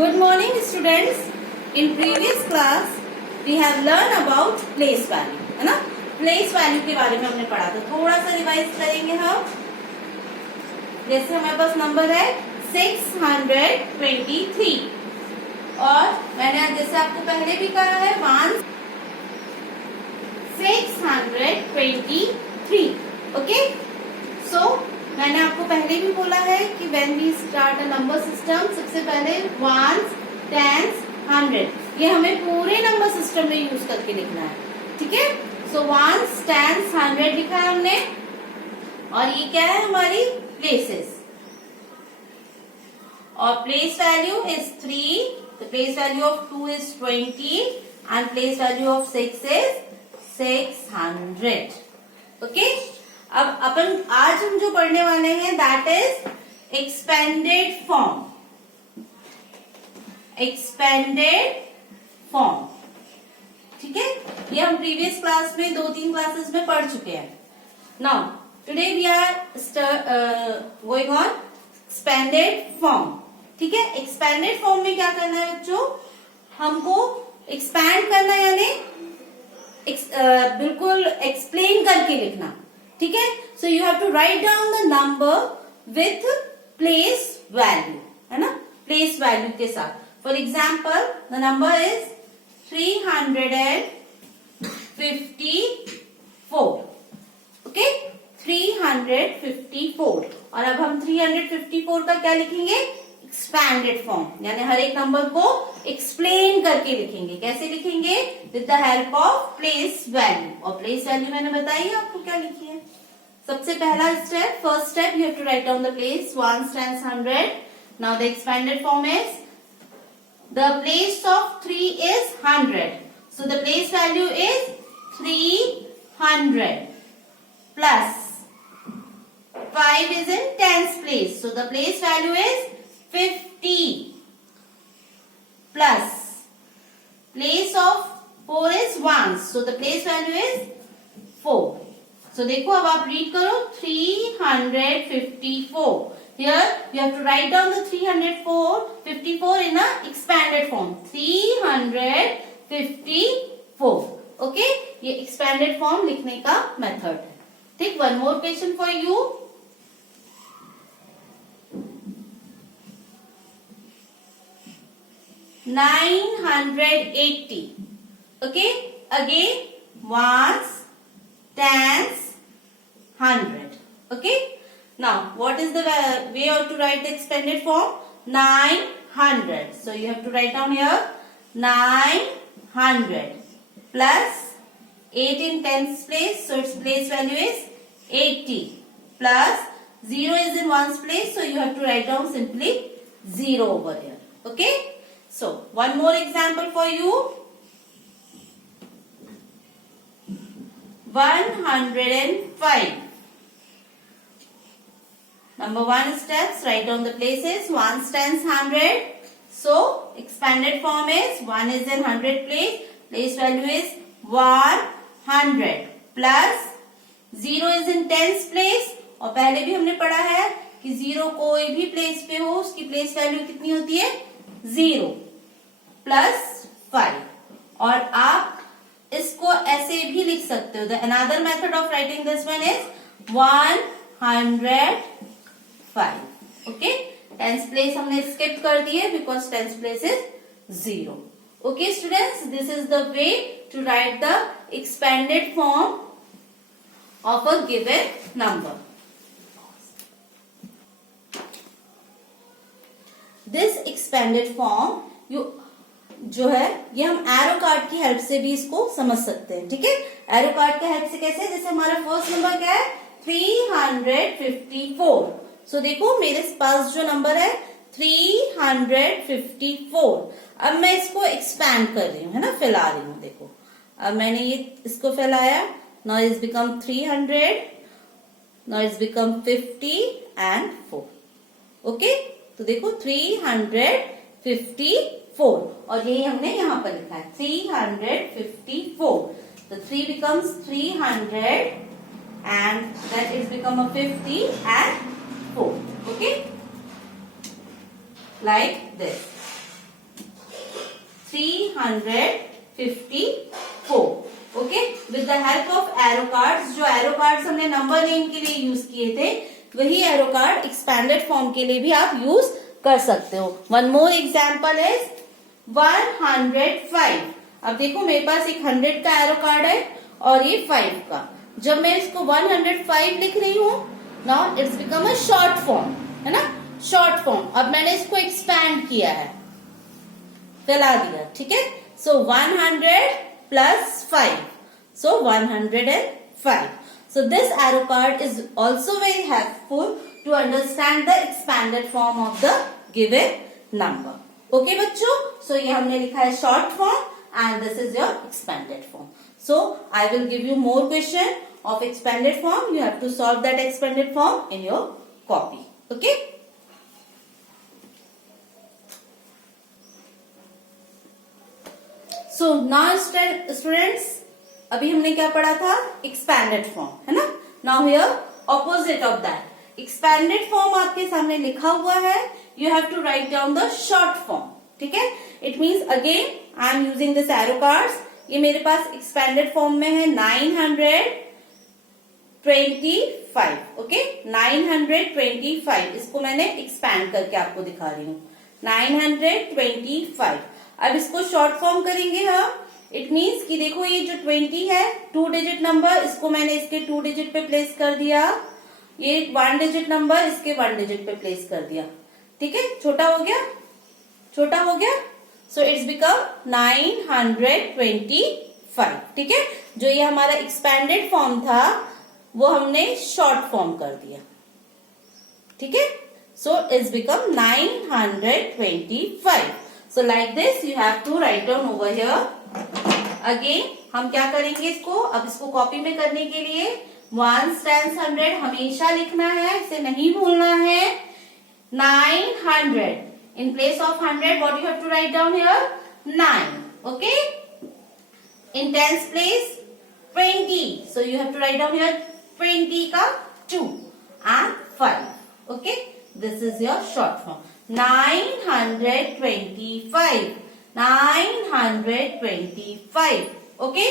Good morning students. In previous class we have learned about place value, है ना. place value के बारे में हमने पढ़ा था. थोड़ा सा रिवाइज करेंगे हम. जैसे हमारे पास नंबर है 623 और मैंने जैसे आपको पहले भी कहा है 623. ओके. सो मैंने आपको पहले भी बोला है कि when we start a number system सबसे पहले वंस, टेंस, 100 ये हमें पूरे नंबर सिस्टम में यूज करके लिखना है. ठीक है. सो वंस, टेंस, 100 लिखा है हमने और ये क्या है हमारी प्लेसेस और place value is 3. The place value of 2 is 20 and place value of 6 is 600. Okay. अब अपन आज हम जो पढ़ने वाले हैं that is expanded form. Expanded form. ठीक है. ये हम प्रीवियस क्लास में 2-3 क्लासेस में पढ़ चुके हैं. Now today we are going on expanded form. ठीक है. एक्सपेंडेड फॉर्म में क्या करना है बच्चों, हमको एक्सपैंड करना यानी बिल्कुल एक्सप्लेन करके लिखना. ठीक है. So you have to write down the number with place value, है ना, प्लेस वैल्यू के साथ. For example the number is 354. Okay. 354 और अब हम 354 का क्या लिखेंगे, एक्सपैंडेड फॉर्म, यानी हर एक नंबर को एक्सप्लेन करके लिखेंगे. कैसे लिखेंगे, with the help of place value. और प्लेस वैल्यू मैंने बताई है आपको क्या लिखी है. सबसे पहला step, first step, you have to write down the place ones, tens, 100. Now the expanded form is the place of 3 is 100. So the place value is 300 plus 5 is in tens place. So the place value is 50 plus place of 4 is 1. So the place value is 4. So देखो अब आप read करो 354. Here you have to write down the 354 in a expanded form. 354. Okay? ये expanded form लिखने का method है. ठीक. One more question for you. 980. Okay. Again ones, tens, 100. Okay. Now what is the way to write the expanded form? 900. So you have to write down here 900 plus 8 in tens place. So its place value is 80 plus 0 is in ones place. So you have to write down simply 0 over here. Okay. So one more example for you. 105. Number 1 steps, write down the places. 1 tens, 100. So expanded form is 1 is in 100 place. Place value is 100 plus 0 is in tens place. और पहले भी हमने पढ़ा है कि 0 कोई भी place पे हो उसकी प्लेस वैल्यू कितनी होती है, 0 प्लस 5. और आप इसको ऐसे भी लिख सकते हो. The another method of writing this one is 105. Okay. Tens place हमने स्किप कर दिए because tens place is 0. Okay students, this is the way to write the expanded form of a given number. This expanded form जो है ये हम arrow card की help से भी इसको समझ सकते हैं. ठीक है. एरो कार्ड की हेल्प से कैसे, जैसे हमारा फर्स्ट नंबर क्या है 354. सो देखो मेरे पास जो नंबर है 354. अब मैं इसको एक्सपैंड कर रही हूँ, है ना, फैला रही हूँ. देखो अब मैंने ये इसको फैलाया. Now it's become 300. Now it's become 50 and 4. Okay. तो देखो 354 और यही हमने यहाँ पर लिखा है 354. तो 3 becomes 300 and that is become a 50 and 4. Okay. like this. 354. Okay, with the help of arrow cards, जो एरो कार्ड्स हमने नंबर नेम के लिए यूज किए थे, वही एरो कार्ड एक्सपैंडेड फॉर्म के लिए भी आप यूज कर सकते हो. One more example is 105. अब देखो मेरे पास एक 100 का एरो कार्ड है और ये 5 का. जब मैं इसको 105 लिख रही हूँ, now it's become a short form, है ना, शॉर्ट फॉर्म. अब मैंने इसको एक्सपैंड किया है, फैला दिया, ठीक है. सो 100 plus 5, so 105. So this arrow card is also very helpful to understand the expanded form of the given number. Okay बच्चों, so ये हमने लिखा है short form and this is your expanded form. So I will give you more question of expanded form. You have to solve that expanded form in your copy. Okay. So now students, अभी हमने क्या पढ़ा था, expanded form, है ना. Now here opposite of that, expanded form आपके सामने लिखा हुआ है. You have to write down the short form, ठीक है. It means again I am using this arrow cards. ये मेरे पास एक्सपैंडेड फॉर्म में है 925. ओके, 925. इसको मैंने एक्सपैंड करके आपको दिखा रही हूँ, 925. अब इसको शॉर्ट फॉर्म करेंगे हम. इट मीन्स कि देखो ये जो 20 है, 2 डिजिट नंबर, इसको मैंने इसके 2 डिजिट पे प्लेस कर दिया. ये 1 डिजिट नंबर इसके 1 डिजिट पे प्लेस कर दिया, ठीक है. छोटा हो गया, छोटा हो गया. सो इट्स बिकम 925, ठीक है. जो ये हमारा एक्सपैंडेड फॉर्म था वो हमने शॉर्ट फॉर्म कर दिया, ठीक है. So it's become 925. So like this you have to write down over here. Again हम क्या करेंगे इसको, अब इसको कॉपी में करने के लिए 1 times 100 हमेशा लिखना है, इसे नहीं भूलना है. 900 in place of 100 what you have to write down here, 9. Okay, in tens place 20, so you have to write down here 20 का 2 and 5. Okay, this is your short form. 925. 925. Okay.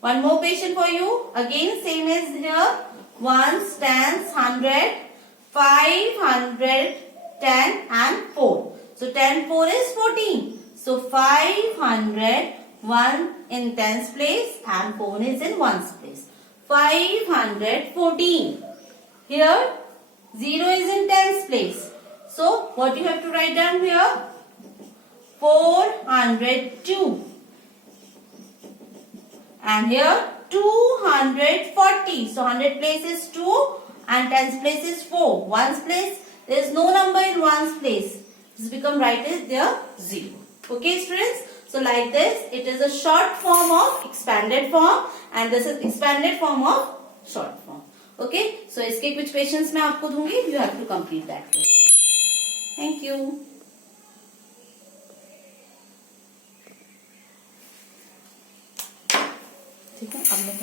One more question for you. Again same as here. 1 tens 100, 500, 10 and 4. So 10 4 is 14. So 500, 1 in tens place and 4 is in ones place. 514. Here 0 is in tens place. So what you have to write down here? 402. And here 240. So 100 place is 2 and tens place is 4. Ones place, there is no number in ones place. This become right is there 0. Okay students? So like this, it is a short form of expanded form and this is expanded form of short form. Okay? So इसके कुछ questions मैं आपको दूंगी. You have to complete that question. Thank you. ठीक है, अब मैं